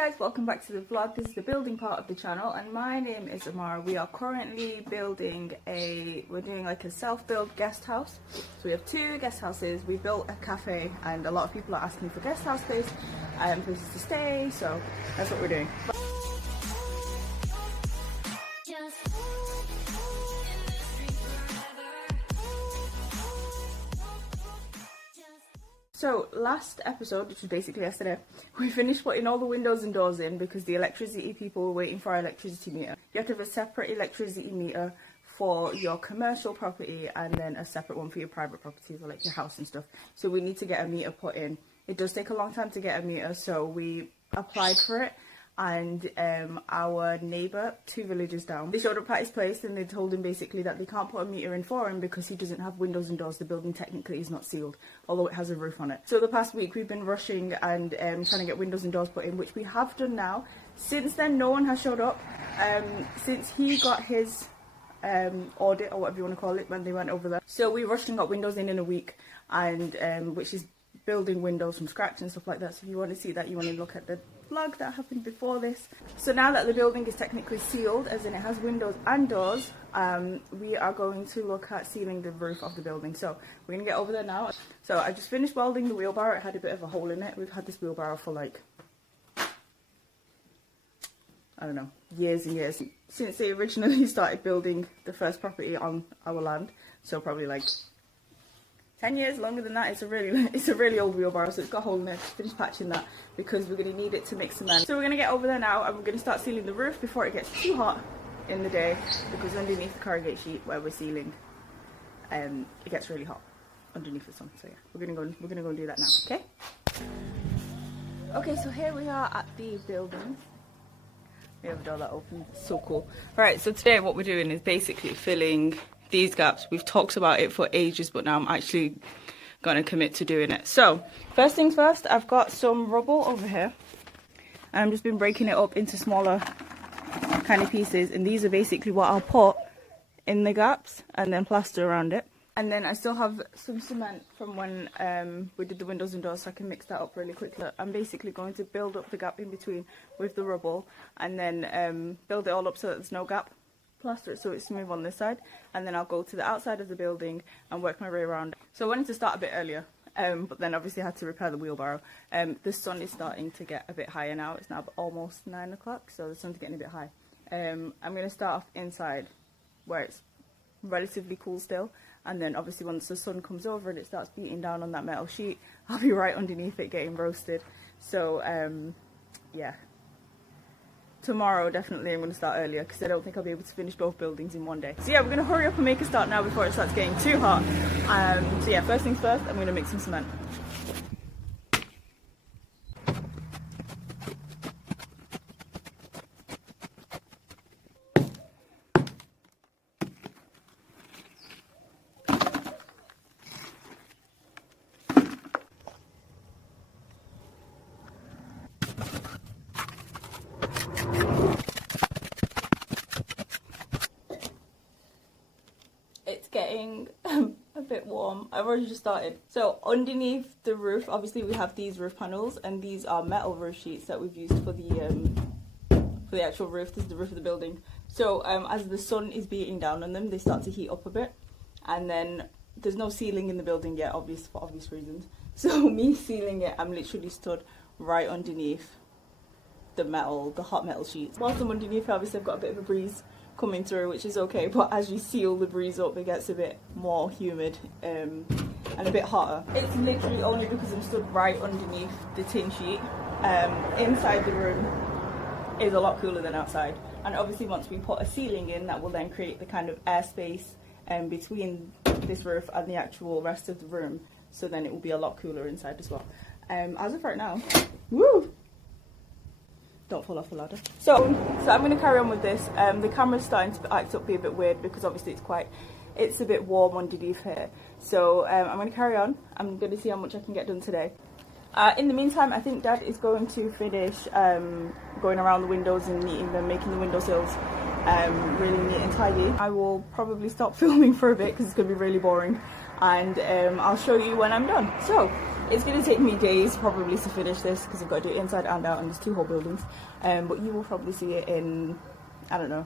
guys, welcome back to the vlog. This is the building part of the channel and my name is Amara. We are currently building we're doing like a self-build guest house. So we have two guest houses. We built a cafe and a lot of people are asking me for guest house space and places to stay, so that's what we're doing. So last episode, which was basically yesterday, we finished putting all the windows and doors in because the electricity people were waiting for our electricity meter. You have to have a separate electricity meter for your commercial property and then a separate one for your private properties or like your house and stuff. So we need to get a meter put in. It does take a long time to get a meter, so we applied for it. And our neighbour, 2 villages down, they showed up at his place and they told him basically that they can't put a meter in for him because he doesn't have windows and doors. The building technically is not sealed, although it has a roof on it. So the past week we've been rushing and trying to get windows and doors put in, which we have done now. Since then no one has showed up. Since he got his audit, or whatever you want to call it, when they went over there. So we rushed and got windows in a week, and which is building windows from scratch and stuff like that. So if you want to see that, you want to look at the vlog that happened before this. So now that the building is technically sealed, as in it has windows and doors, we are going to look at sealing the roof of the building. So we're going to get over there now. So I just finished welding the wheelbarrow. It had a bit of a hole in it. We've had this wheelbarrow for like, I don't know, years and years, since they originally started building the first property on our land. So probably like 10 years, longer than that. It's a really old wheelbarrow, so it's got a hole in it. Just finished patching that because we're going to need it to mix cement. So we're going to get over there now and we're going to start sealing the roof before it gets too hot in the day, because underneath the corrugate sheet where we're sealing, it gets really hot underneath the sun. So yeah, we're going to go and do that now. Okay. Okay, so here we are at the building. We have a door that opens. So cool. Right, so today what we're doing is basically filling these gaps. We've talked about it for ages, but now I'm actually gonna commit to doing it. So first things first, I've got some rubble over here and I've just been breaking it up into smaller kind of pieces, and these are basically what I'll put in the gaps and then plaster around it. And then I still have some cement from when we did the windows and doors, so I can mix that up really quickly. I'm basically going to build up the gap in between with the rubble and then build it all up so that there's no gap. Plaster it so it's smooth on this side, and then I'll go to the outside of the building and work my way around. So I wanted to start a bit earlier, but then obviously I had to repair the wheelbarrow. The sun is starting to get a bit higher now. It's now almost 9 o'clock, so the sun's getting a bit high. I'm going to start off inside where it's relatively cool still, and then obviously once the sun comes over and it starts beating down on that metal sheet, I'll be right underneath it getting roasted. So yeah, tomorrow definitely I'm going to start earlier because I don't think I'll be able to finish both buildings in one day. So yeah, we're going to hurry up and make a start now before it starts getting too hot. So yeah, first things first, I'm going to mix some cement. Getting a bit warm. I've already just started. So underneath the roof, obviously we have these roof panels, and these are metal roof sheets that we've used for the actual roof. This is the roof of the building. So as the sun is beating down on them, they start to heat up a bit, and then there's no ceiling in the building yet, for obvious reasons. So me sealing it, I'm literally stood right underneath the hot metal sheets. Whilst I'm underneath, obviously I've got a bit of a breeze coming through, which is okay, but as you seal the breeze up, it gets a bit more humid and a bit hotter. It's literally only because I'm stood right underneath the tin sheet. Inside the room is a lot cooler than outside, and obviously once we put a ceiling in, that will then create the kind of airspace between this roof and the actual rest of the room, so then it will be a lot cooler inside as well. As of right now, woo! Don't fall off the ladder. So I'm going to carry on with this. The camera's starting to act up, be a bit weird because obviously it's a bit warm underneath here. So I'm going to carry on. I'm going to see how much I can get done today. In the meantime, I think Dad is going to finish going around the windows and neating them, making the windowsills really neat and tidy. I will probably stop filming for a bit because it's going to be really boring, and I'll show you when I'm done. So It's going to take me days probably to finish this because I've got to do it inside and out, and there's 2 whole buildings. But you will probably see it in, I don't know,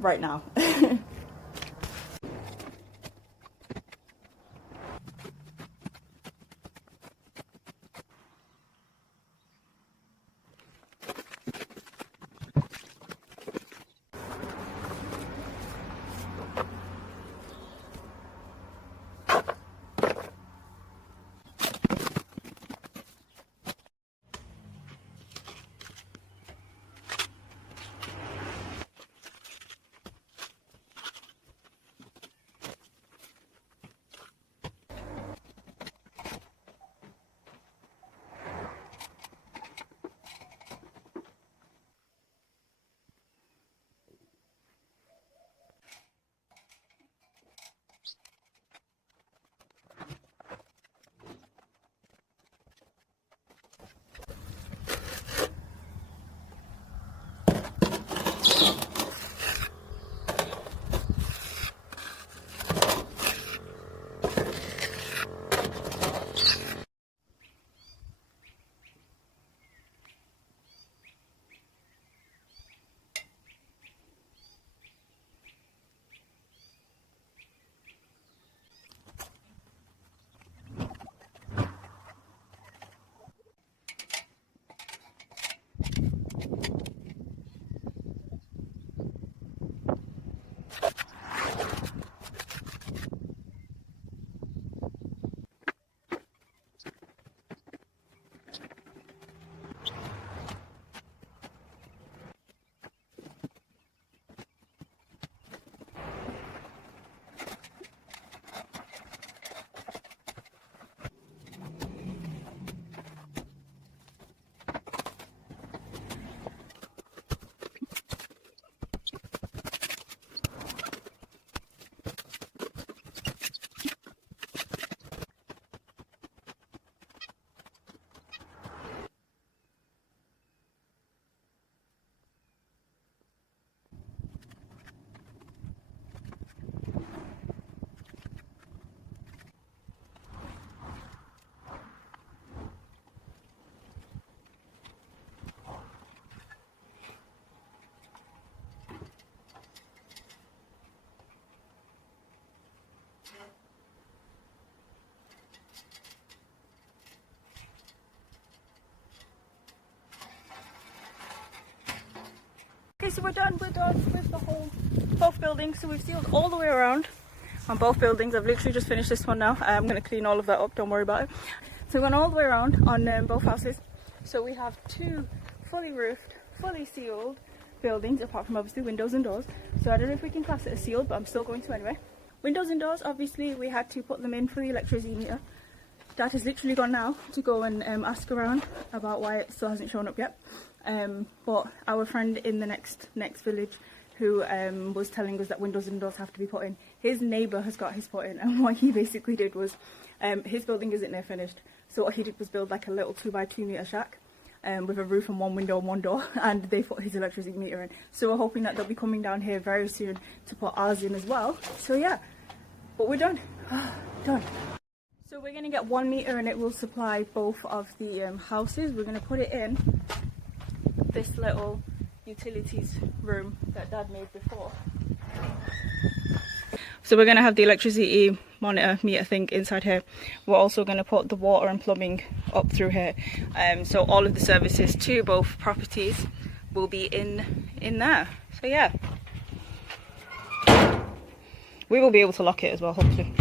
right now. Okay, so we're done with the whole both buildings. So we've sealed all the way around on both buildings. I've literally just finished this one now. I'm going to clean all of that up, don't worry about it. So we went all the way around on both houses. So we have 2 fully roofed, fully sealed buildings, apart from obviously windows and doors. So I don't know if we can class it as sealed, but I'm still going to anyway. Windows and doors, obviously we had to put them in for the electricity meter. Dad has literally gone now to go and ask around about why it still hasn't shown up yet. But our friend in the next village who was telling us that windows and doors have to be put in, his neighbour has got his put in, and what he basically did was, his building isn't near finished, so what he did was build like a little 2x2 metre shack with a roof and 1 window and 1 door, and they put his electricity meter in. So we're hoping that they'll be coming down here very soon to put ours in as well. So yeah, but we're done. Done. So we're going to get 1 meter and it will supply both of the houses. We're going to put it in this little utilities room that Dad made before. So we're going to have the electricity monitor meter thing inside here. We're also going to put the water and plumbing up through here. So all of the services to both properties will be in there. So yeah, we will be able to lock it as well, hopefully.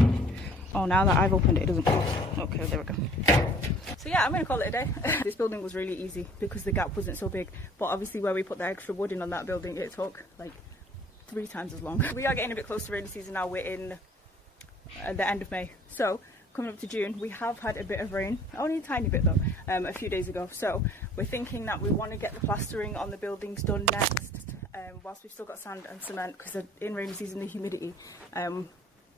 Oh, now that I've opened it, it doesn't close. Okay, there we go. So yeah, I'm going to call it a day. This building was really easy because the gap wasn't so big. But obviously where we put the extra wood in on that building, it took like 3 times as long. We are getting a bit close to rainy season now. We're in the end of May. So coming up to June, we have had a bit of rain. Only a tiny bit though, a few days ago. So we're thinking that we want to get the plastering on the buildings done next. Whilst we've still got sand and cement, because in rainy season the humidity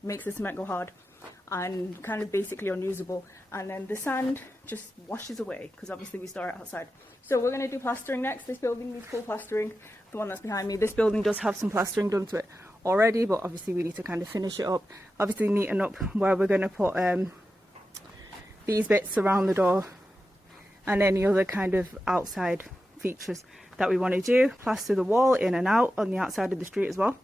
makes the cement go hard and kind of basically unusable, and then the sand just washes away because obviously we store it outside. So we're going to do plastering next. This building needs full plastering, the one that's behind me. This building does have some plastering done to it already, but obviously we need to kind of finish it up, obviously neaten up where we're going to put these bits around the door and any other kind of outside features that we want to do. Plaster the wall in and out on the outside of the street as well.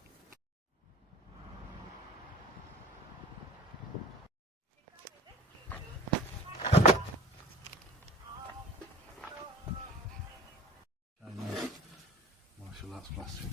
Martial arts plastering.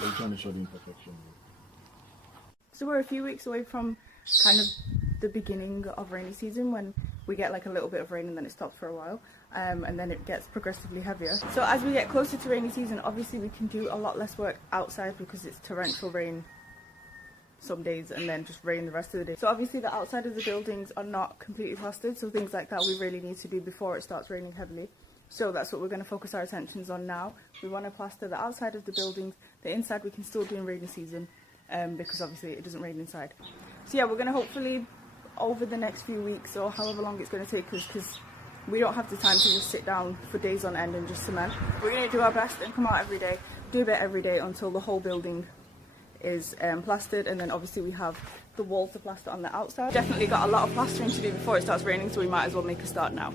So you're trying to show the imperfection. So we're a few weeks away from kind of the beginning of rainy season, when we get like a little bit of rain and then it stops for a while, and then it gets progressively heavier. So as we get closer to rainy season, obviously we can do a lot less work outside because it's torrential rain some days and then just rain the rest of the day. So obviously the outside of the buildings are not completely plastered, so things like that we really need to do before it starts raining heavily. So that's what we're going to focus our attentions on now. We want to plaster the outside of the buildings. The inside we can still do in rainy season, because obviously it doesn't rain inside. So yeah, we're going to hopefully, over the next few weeks or however long it's going to take us, because we don't have the time to just sit down for days on end and just cement. We're going to do our best and come out every day, do a bit every day until the whole building is plastered, and then obviously we have the wall to plaster on the outside. Definitely got a lot of plastering to do before it starts raining, so we might as well make a start now.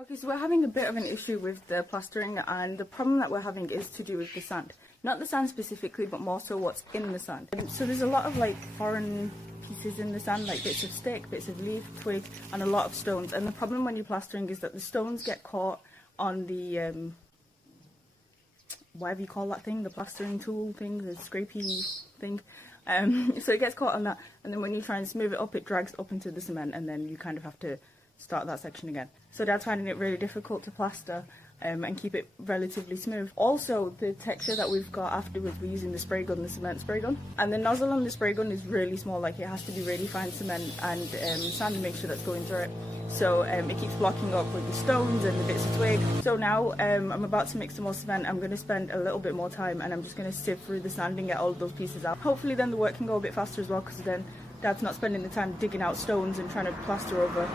Okay, so we're having a bit of an issue with the plastering, and the problem that we're having is to do with the sand. Not the sand specifically, but more so what's in the sand. So there's a lot of like foreign pieces in the sand, like bits of stick, bits of leaf, twig, and a lot of stones. And the problem when you're plastering is that the stones get caught on the, whatever you call that thing, the plastering tool thing, the scrapey thing. So it gets caught on that, and then when you try and smooth it up, it drags up into the cement, and then you kind of have to start that section again. So Dad's finding it really difficult to plaster and keep it relatively smooth. Also, the texture that we've got afterwards, we're using the spray gun, the cement spray gun, and the nozzle on the spray gun is really small, like it has to be really fine cement and sand mixture that's going through it. So it keeps blocking up with the stones and the bits of twig. So now I'm about to mix some more cement. I'm going to spend a little bit more time, and I'm just going to sift through the sand and get all of those pieces out. Hopefully then the work can go a bit faster as well, because then Dad's not spending the time digging out stones and trying to plaster over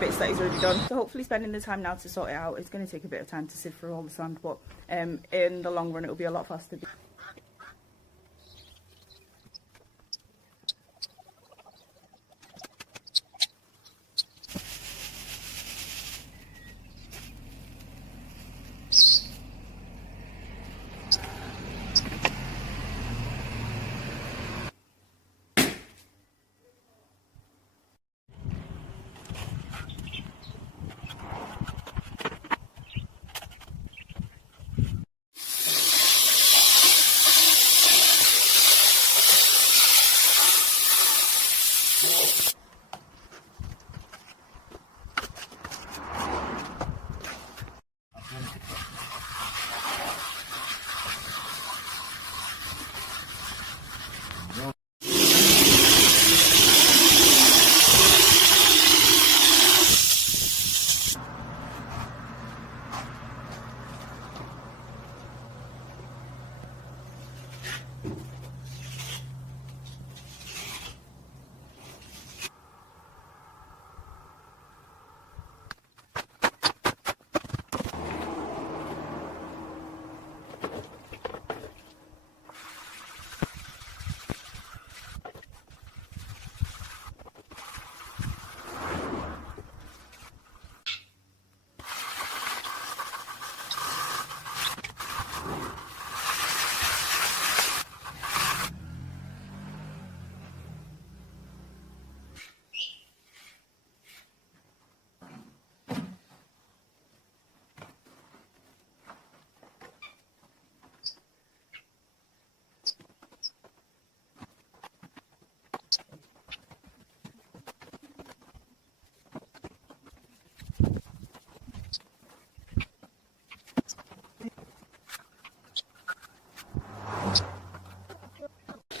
bits that he's already done. So hopefully spending the time now to sort it out. It's going to take a bit of time to sift through all the sand, but in the long run it'll be a lot faster.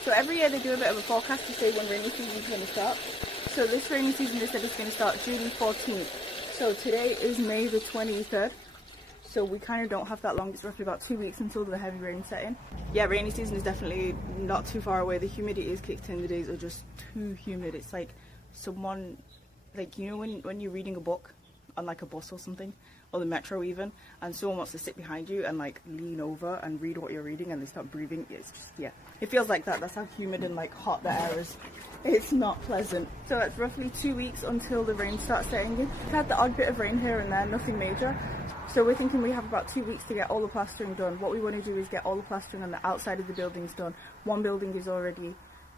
So every year they do a bit of a forecast to say when rainy season is going to start. So this rainy season they said it's going to start June 14th. So today is May the 23rd. So we kind of don't have that long. It's roughly about 2 weeks until the heavy rain set in. Yeah, rainy season is definitely not too far away. The humidity is kicked in. The days are just too humid. It's like someone, like, you know when you're reading a book on like a bus or something, or the metro even, and someone wants to sit behind you and like lean over and read what you're reading and they start breathing. It's just, yeah, it feels like that. That's how humid and like hot the air is. It's not pleasant. So it's roughly 2 weeks until the rain starts setting in. We've had the odd bit of rain here and there, nothing major. So we're thinking we have about 2 weeks to get all the plastering done. What we want to do is get all the plastering on the outside of the buildings done. One building is already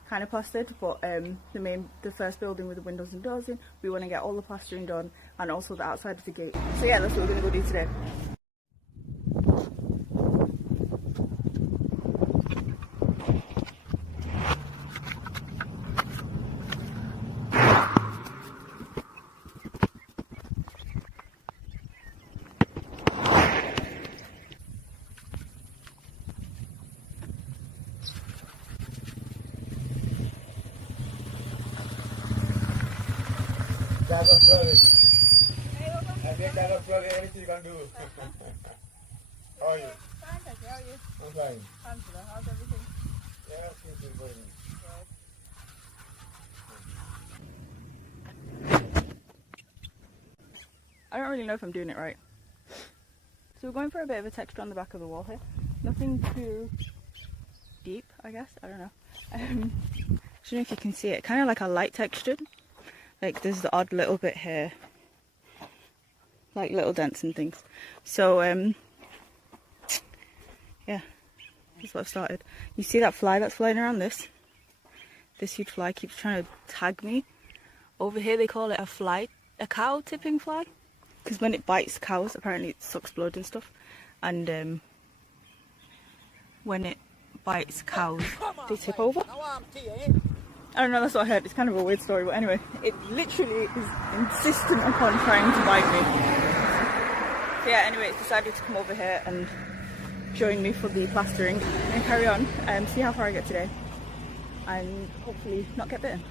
kind of plastered, but the first building with the windows and doors in, we want to get all the plastering done, and also the outside of the gate. So yeah, that's what we're going to go do today. Anything you can do. How are you? Fine, thank you. How are you? I'm fine. How's everything? Yeah, things are going. I don't really know if I'm doing it right. So we're going for a bit of a texture on the back of the wall here. Nothing too deep, I guess. I don't know. I don't know if you can see it. Kind of like a light textured. Like there's the odd little bit here. Like little dents and things. So yeah, that's what I've started. You see that fly that's flying around this? This huge fly keeps trying to tag me. Over here they call it a cow tipping fly. Because when it bites cows, apparently it sucks blood and stuff. And when it bites cows, they tip over. I don't know, that's what I heard. It's kind of a weird story, but anyway, it literally is insistent upon trying to bite me. So yeah, anyway, it's decided to come over here and join me for the plastering and carry on and see how far I get today and hopefully not get bitten.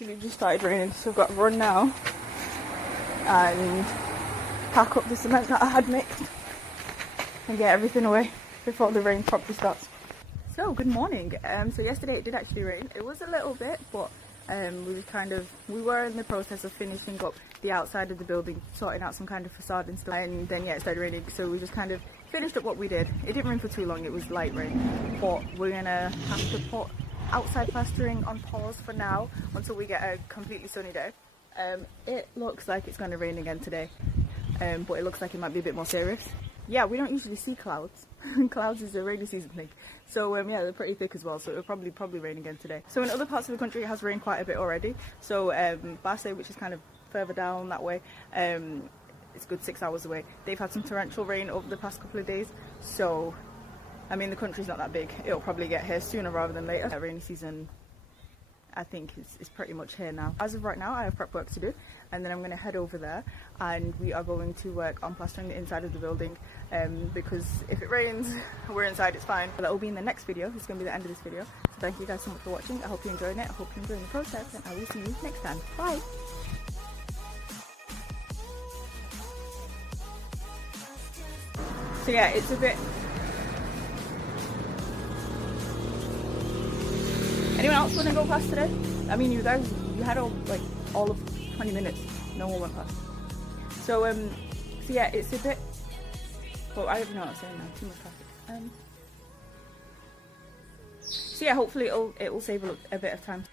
Literally just started raining, so I've got to run now and pack up the cement that I had mixed and get everything away before the rain properly starts. So good morning. So yesterday it did actually rain. It was a little bit, but we were in the process of finishing up the outside of the building, sorting out some kind of facade and stuff, and then yeah, it started raining, so we just kind of finished up what we did. It didn't rain for too long, it was light rain, but we're gonna have to put outside plastering on pause for now until we get a completely sunny day. It looks like it's going to rain again today, but it looks like it might be a bit more serious. Yeah, we don't usually see clouds. Clouds is a rainy season thing. So yeah, they're pretty thick as well, so it'll probably rain again today. So in other parts of the country it has rained quite a bit already. So Basse, which is kind of further down that way, it's a good 6 hours away. They've had some torrential rain over the past couple of days. So I mean, the country's not that big. It'll probably get here sooner rather than later. That rainy season, I think, is pretty much here now. As of right now, I have prep work to do, and then I'm going to head over there and we are going to work on plastering the inside of the building, because if it rains, we're inside, it's fine. But that will be in the next video. It's going to be the end of this video. So thank you guys so much for watching. I hope you're enjoying it. I hope you're enjoying the process, and I will see you next time. Bye! So yeah, it's a bit... Anyone else want to go past today? I mean, you guys, you had all of 20 minutes. No one went past. So yeah, it's a bit... Well, I don't know what I'm saying now. Too much traffic. So yeah, hopefully it'll save a bit of time.